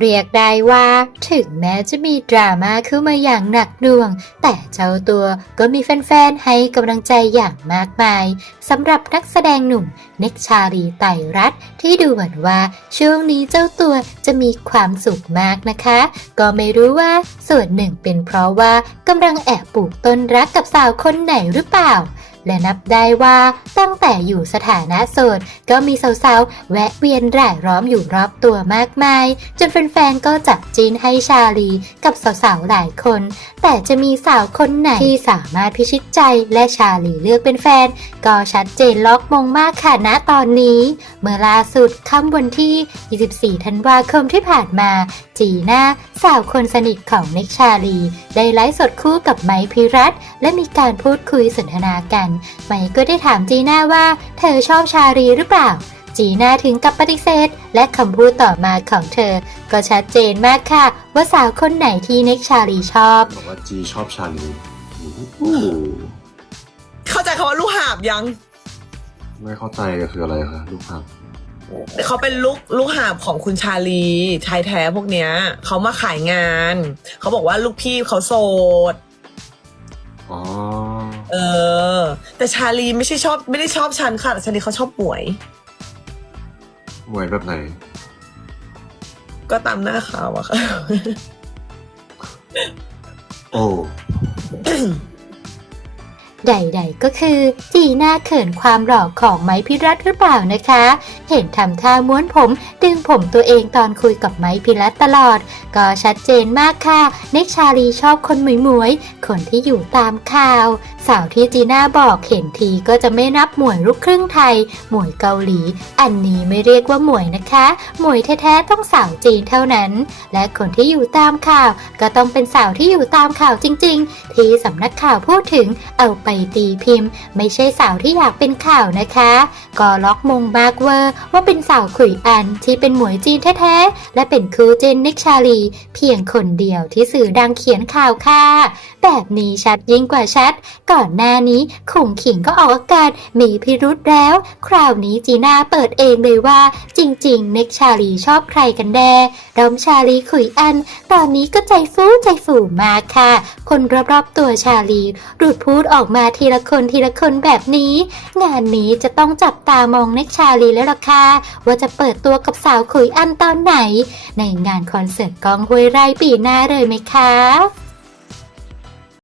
เรียกได้ว่าถึงแม้จะมีดราม่าเข้ามาอย่างหนักหน่วง แต่เจ้าตัวก็มีแฟนๆ ให้กำลังใจอย่างมากมายสำหรับนักแสดงหนุ่มเน็กชาลีไตรรัตที่ดูเหมือนว่าช่วงนี้เจ้าตัวจะมีความสุขมากนะคะ ก็ไม่รู้ว่าส่วนหนึ่งเป็นเพราะว่ากำลังแอบปลูกต้นรักกับสาวคนไหนหรือเปล่า และนับได้ว่าตั้งแต่อยู่สถานะโสด ก็มีสาวๆ แวะเวียนรายล้อมอยู่รอบตัวมากมาย จนแฟนๆ ก็จับจีนให้ชาลีกับสาวๆ หลายคน แต่จะมีสาวคนไหนที่สามารถพิชิตใจและชาลีเลือกเป็นแฟน ก็ชัดเจนล็อกมงมากค่ะณตอนนี้ เมื่อล่าสุดค่ำวันที่ 24 ธันวาคมที่ผ่านมา จีน่าสาวคนสนิทของเน็กชาลี ได้ไลฟ์สดคู่กับไมค์พิรัตและมีการพูดคุยสนทนากันไมค์ก็ได้ถามจีน่าว่า เธอชอบชาลีหรือเปล่า จีน่าถึงกับปฏิเสธ และคำพูดต่อมาของเธอ ก็ชัดเจนมากค่ะ ว่าสาวคนไหนที่เน็กชาลีชอบ บอกว่าจีชอบชาลีอู้หูเข้าใจคำว่าลูกหาบยัง ไม่เข้าใจก็คืออะไรคะลูกครับเขาเป็นลูกลูกหาบของคุณชาลี ชายแท้พวกเนี้ยเขามาขายงาน เขาบอกว่าลูกพี่เขาโสด อ๋อ เออ แต่ชาลีไม่ใช่ชอบไม่ได้ชอบฉันค่ะแต่ชาลีเขาชอบหมวย หมวยแบบไหน ก็ตามหน้าข่าวอะค่ะ โอ้ ใด ๆ ก็คือจีน่าเขินความหล่อของไม้พิรัตหรือเปล่านะคะ เห็นทำท่าม้วนผม ดึงผมตัวเองตอนคุยกับไม้พิรัตตลอด ก็ชัดเจนมากค่ะ เน็กชาลีชอบคนหมวยๆ คนที่อยู่ตามข่าว สาวที่จีน่าบอกเห็นทีก็จะไม่นับหมวยลูกครึ่งไทย หมวยเกาหลี อันนี้ไม่เรียกว่าหมวยนะคะ หมวยแท้ๆต้องสาวจีนเท่านั้น และคนที่อยู่ตามข่าว ก็ต้องเป็นสาวที่อยู่ตามข่าวจริง ๆ ที่สำนักข่าวพูดถึงเอาไปตีพิมพ์ ไม่ใช่สาวที่อยากเป็นข่าวนะคะ ก็ล็อกมงมากเวอร์ว่าเป็นสาวขุยอันที่เป็นหมวยจีนแท้ๆ และเป็นครูเจนนิกชาลี เพียงคนเดียวที่สื่อดังเขียนข่าวค่ะ แบบนี้ชัดยิ่งกว่าชัด ก่อนหน้านี้ขุงขิงก็ออกอาการมีพิรุธแล้ว คราวนี้จีน่าเปิดเองเลยว่า จริงๆเน็กชาลีชอบใครกันแน่ดอมชาลีขุยอัน ตอนนี้ก็ใจฟูใจฟูมากค่ะ คนรอบๆตัวชาลีหลุดพูดออกมาทีละคนทีละคนแบบนี้ งานนี้จะต้องจับตามองเน็กชาลีแล้วล่ะค่ะว่าจะเปิดตัวกับสาวขุยอันตอนไหน ในงานคอนเสิร์ตกองห้วยไร่ปีหน้าเลยไหมคะ